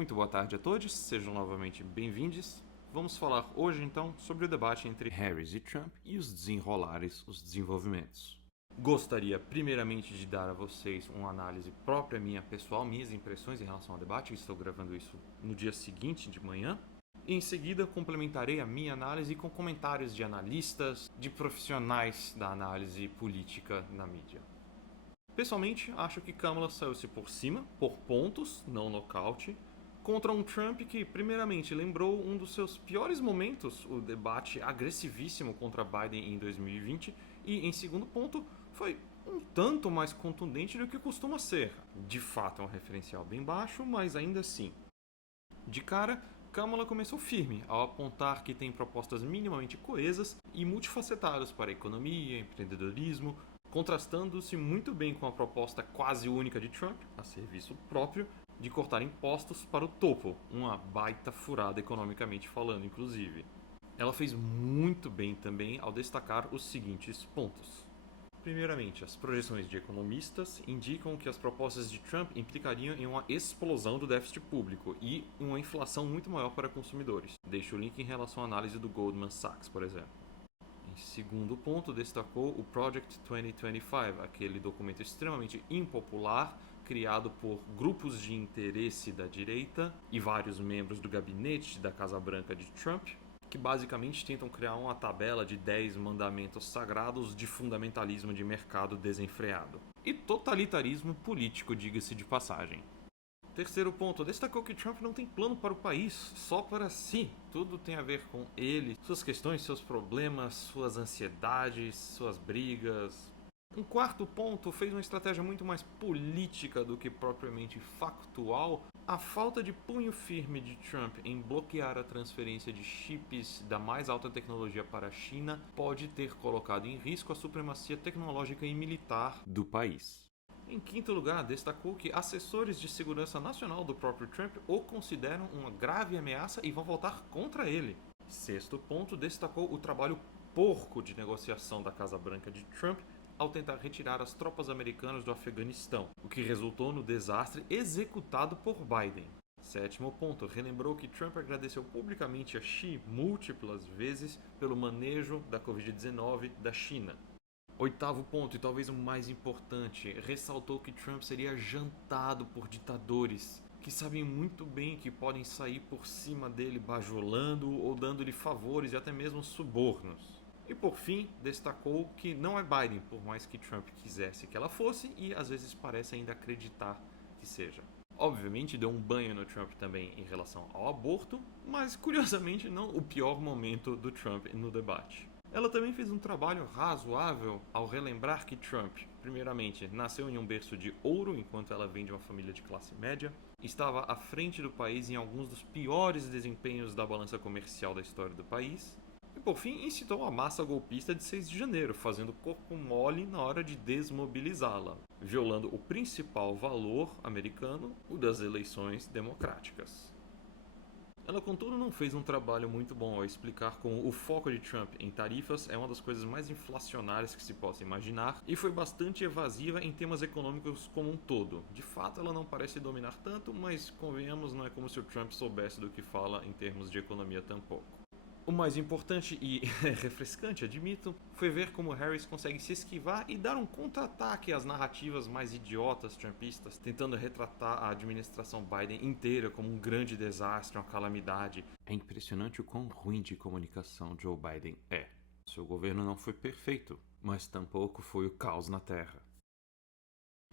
Muito boa tarde a todos, sejam novamente bem-vindos. Vamos falar hoje então sobre o debate entre Harris e Trump e os desenrolares, os desenvolvimentos. Gostaria primeiramente de dar a vocês uma análise própria minha pessoal, minhas impressões em relação ao debate, estou gravando isso no dia seguinte de manhã. E em seguida complementarei a minha análise com comentários de analistas, de profissionais da análise política na mídia. Pessoalmente, acho que Kamala saiu-se por cima, por pontos, não nocaute, contra um Trump que, primeiramente, lembrou um dos seus piores momentos, o debate agressivíssimo contra Biden em 2020, e, em segundo ponto, foi um tanto mais contundente do que costuma ser. De fato, é um referencial bem baixo, mas ainda assim. De cara, Kamala começou firme ao apontar que tem propostas minimamente coesas e multifacetadas para a economia, empreendedorismo, contrastando-se muito bem com a proposta quase única de Trump, a serviço próprio, de cortar impostos para o topo, uma baita furada economicamente falando, inclusive. Ela fez muito bem também ao destacar os seguintes pontos. Primeiramente, as projeções de economistas indicam que as propostas de Trump implicariam em uma explosão do déficit público e uma inflação muito maior para consumidores. Deixo o link em relação à análise do Goldman Sachs, por exemplo. Em segundo ponto, destacou o Project 2025, aquele documento extremamente impopular criado por grupos de interesse da direita e vários membros do gabinete da Casa Branca de Trump, que basicamente tentam criar uma tabela de 10 mandamentos sagrados de fundamentalismo de mercado desenfreado. E totalitarismo político, diga-se de passagem. Terceiro ponto, destacou que Trump não tem plano para o país, só para si. Tudo tem a ver com ele, suas questões, seus problemas, suas ansiedades, suas brigas. Um quarto ponto, fez uma estratégia muito mais política do que propriamente factual. A falta de punho firme de Trump em bloquear a transferência de chips da mais alta tecnologia para a China pode ter colocado em risco a supremacia tecnológica e militar do país. Em quinto lugar, destacou que assessores de segurança nacional do próprio Trump o consideram uma grave ameaça e vão votar contra ele. Sexto ponto, destacou o trabalho porco de negociação da Casa Branca de Trump ao tentar retirar as tropas americanas do Afeganistão, o que resultou no desastre executado por Biden. Sétimo ponto, relembrou que Trump agradeceu publicamente a Xi múltiplas vezes pelo manejo da Covid-19 da China. Oitavo ponto, e talvez o mais importante, ressaltou que Trump seria jantado por ditadores que sabem muito bem que podem sair por cima dele bajulando ou dando-lhe favores e até mesmo subornos. E por fim, destacou que não é Biden, por mais que Trump quisesse que ela fosse e às vezes parece ainda acreditar que seja. Obviamente deu um banho no Trump também em relação ao aborto, mas curiosamente não o pior momento do Trump no debate. Ela também fez um trabalho razoável ao relembrar que Trump, primeiramente, nasceu em um berço de ouro enquanto ela vem de uma família de classe média, estava à frente do país em alguns dos piores desempenhos da balança comercial da história do país, e por fim incitou a massa golpista de 6 de janeiro, fazendo corpo mole na hora de desmobilizá-la, violando o principal valor americano, o das eleições democráticas. Ela, contudo, não fez um trabalho muito bom ao explicar como o foco de Trump em tarifas é uma das coisas mais inflacionárias que se possa imaginar e foi bastante evasiva em temas econômicos como um todo. De fato, ela não parece dominar tanto, mas convenhamos, não é como se o Trump soubesse do que fala em termos de economia tampouco. O mais importante e refrescante, admito, foi ver como Harris consegue se esquivar e dar um contra-ataque às narrativas mais idiotas trumpistas, tentando retratar a administração Biden inteira como um grande desastre, uma calamidade. É impressionante o quão ruim de comunicação Joe Biden é. Seu governo não foi perfeito, mas tampouco foi o caos na Terra.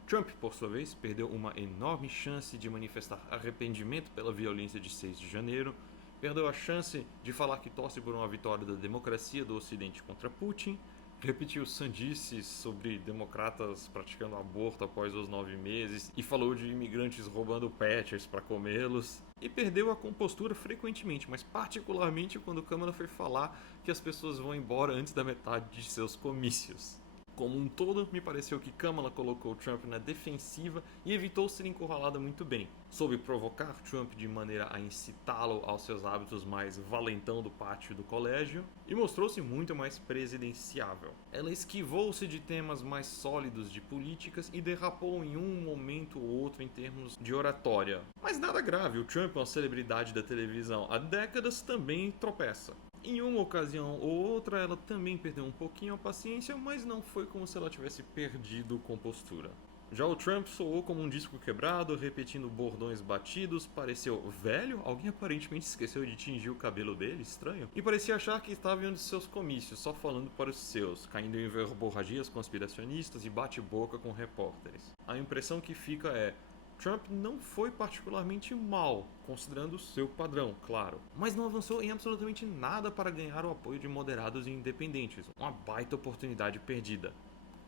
Trump, por sua vez, perdeu uma enorme chance de manifestar arrependimento pela violência de 6 de janeiro, perdeu a chance de falar que torce por uma vitória da democracia do Ocidente contra Putin, repetiu sandices sobre democratas praticando aborto após os 9 meses e falou de imigrantes roubando patches para comê-los, e perdeu a compostura frequentemente, mas particularmente quando Kamala foi falar que as pessoas vão embora antes da metade de seus comícios. Como um todo, me pareceu que Kamala colocou Trump na defensiva e evitou ser encurralada muito bem. Soube provocar Trump de maneira a incitá-lo aos seus hábitos mais valentão do pátio do colégio e mostrou-se muito mais presidenciável. Ela esquivou-se de temas mais sólidos de políticas e derrapou em um momento ou outro em termos de oratória. Mas nada grave, o Trump é uma celebridade da televisão há décadas, também tropeça. Em uma ocasião ou outra, ela também perdeu um pouquinho a paciência, mas não foi como se ela tivesse perdido compostura. Já o Trump soou como um disco quebrado, repetindo bordões batidos, pareceu velho, alguém aparentemente esqueceu de tingir o cabelo dele, estranho, e parecia achar que estava em um de seus comícios, só falando para os seus, caindo em verborragias conspiracionistas e bate-boca com repórteres. A impressão que fica é: Trump não foi particularmente mal, considerando o seu padrão, claro, mas não avançou em absolutamente nada para ganhar o apoio de moderados e independentes, uma baita oportunidade perdida.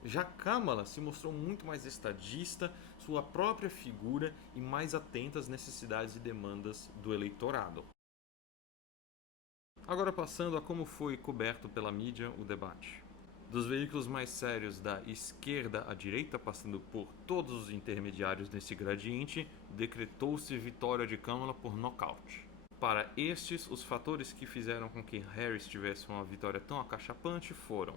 Já Kamala se mostrou muito mais estadista, sua própria figura e mais atenta às necessidades e demandas do eleitorado. Agora passando a como foi coberto pela mídia o debate. Dos veículos mais sérios da esquerda à direita, passando por todos os intermediários nesse gradiente, decretou-se vitória de Kamala por nocaute. Para estes, os fatores que fizeram com que Harris tivesse uma vitória tão acachapante foram: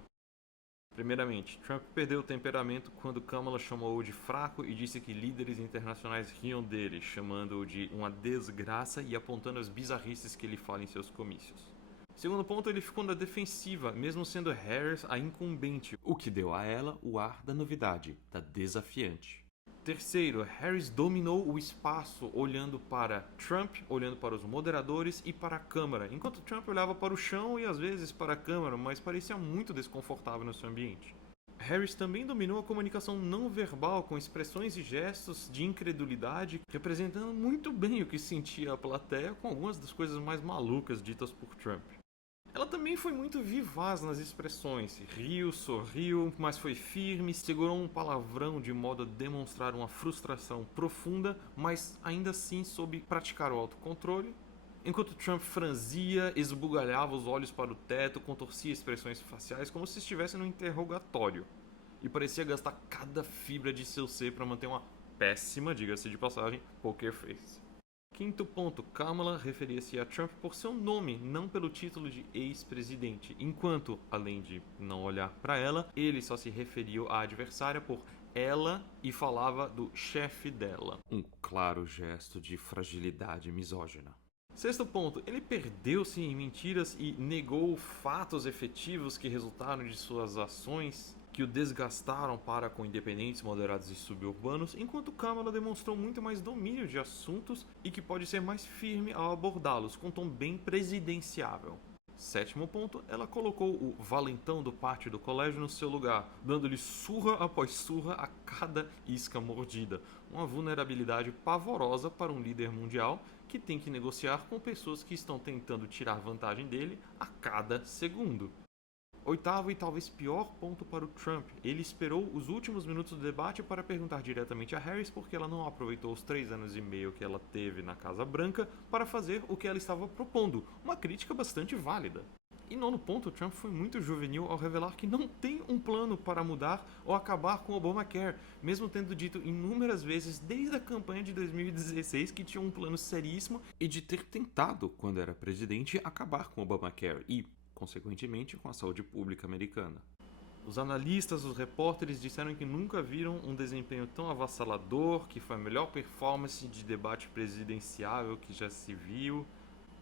primeiramente, Trump perdeu o temperamento quando Kamala chamou-o de fraco e disse que líderes internacionais riam dele, chamando-o de uma desgraça e apontando as bizarrices que ele fala em seus comícios. Segundo ponto, ele ficou na defensiva, mesmo sendo Harris a incumbente, o que deu a ela o ar da novidade, da desafiante. Terceiro, Harris dominou o espaço olhando para Trump, olhando para os moderadores e para a câmara, enquanto Trump olhava para o chão e às vezes para a câmara, mas parecia muito desconfortável no seu ambiente. Harris também dominou a comunicação não verbal com expressões e gestos de incredulidade, representando muito bem o que sentia a plateia com algumas das coisas mais malucas ditas por Trump. Ela também foi muito vivaz nas expressões, riu, sorriu, mas foi firme, segurou um palavrão de modo a demonstrar uma frustração profunda, mas ainda assim soube praticar o autocontrole, enquanto Trump franzia, esbugalhava os olhos para o teto, contorcia expressões faciais como se estivesse no interrogatório, e parecia gastar cada fibra de seu ser para manter uma péssima, diga-se de passagem, poker face. Quinto ponto, Kamala referia-se a Trump por seu nome, não pelo título de ex-presidente, enquanto, além de não olhar para ela, ele só se referiu à adversária por ela e falava do chefe dela. Um claro gesto de fragilidade misógina. Sexto ponto, ele perdeu-se em mentiras e negou fatos efetivos que resultaram de suas ações, que o desgastaram para com independentes, moderados e suburbanos, enquanto Kamala demonstrou muito mais domínio de assuntos e que pode ser mais firme ao abordá-los, com um tom bem presidenciável. Sétimo ponto, ela colocou o valentão do pátio do colégio no seu lugar, dando-lhe surra após surra a cada isca mordida, uma vulnerabilidade pavorosa para um líder mundial que tem que negociar com pessoas que estão tentando tirar vantagem dele a cada segundo. Oitavo e talvez pior ponto para o Trump, ele esperou os últimos minutos do debate para perguntar diretamente a Harris porque ela não aproveitou os 3 anos e meio que ela teve na Casa Branca para fazer o que ela estava propondo, uma crítica bastante válida. E nono ponto, Trump foi muito juvenil ao revelar que não tem um plano para mudar ou acabar com o Obamacare, mesmo tendo dito inúmeras vezes desde a campanha de 2016 que tinha um plano seríssimo e de ter tentado, quando era presidente, acabar com o Obamacare e, consequentemente, com a saúde pública americana. Os analistas, os repórteres disseram que nunca viram um desempenho tão avassalador, que foi a melhor performance de debate presidenciável que já se viu.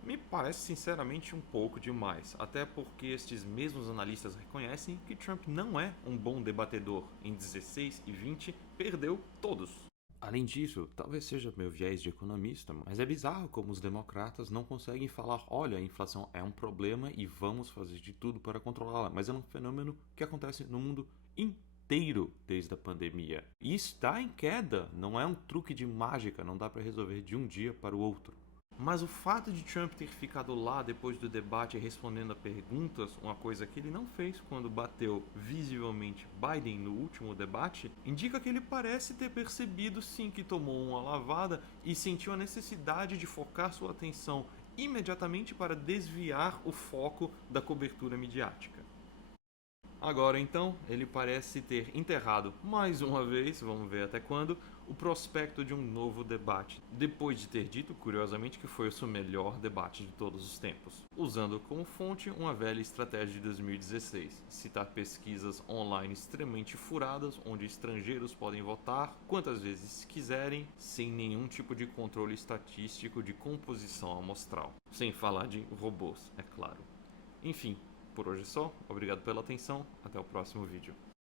Me parece sinceramente um pouco demais, até porque estes mesmos analistas reconhecem que Trump não é um bom debatedor. Em 16 e 20, perdeu todos. Além disso, talvez seja meu viés de economista, mas é bizarro como os democratas não conseguem falar: olha, a inflação é um problema e vamos fazer de tudo para controlá-la, mas é um fenômeno que acontece no mundo inteiro desde a pandemia. E está em queda, não é um truque de mágica, não dá para resolver de um dia para o outro. Mas o fato de Trump ter ficado lá depois do debate respondendo a perguntas, uma coisa que ele não fez quando bateu visivelmente Biden no último debate, indica que ele parece ter percebido sim que tomou uma lavada e sentiu a necessidade de focar sua atenção imediatamente para desviar o foco da cobertura midiática. Agora então, ele parece ter enterrado mais uma vez, vamos ver até quando, o prospecto de um novo debate, depois de ter dito, curiosamente, que foi o seu melhor debate de todos os tempos, usando como fonte uma velha estratégia de 2016, citar pesquisas online extremamente furadas, onde estrangeiros podem votar quantas vezes quiserem, sem nenhum tipo de controle estatístico de composição amostral, sem falar de robôs, é claro. Enfim, por hoje é só, obrigado pela atenção, até o próximo vídeo.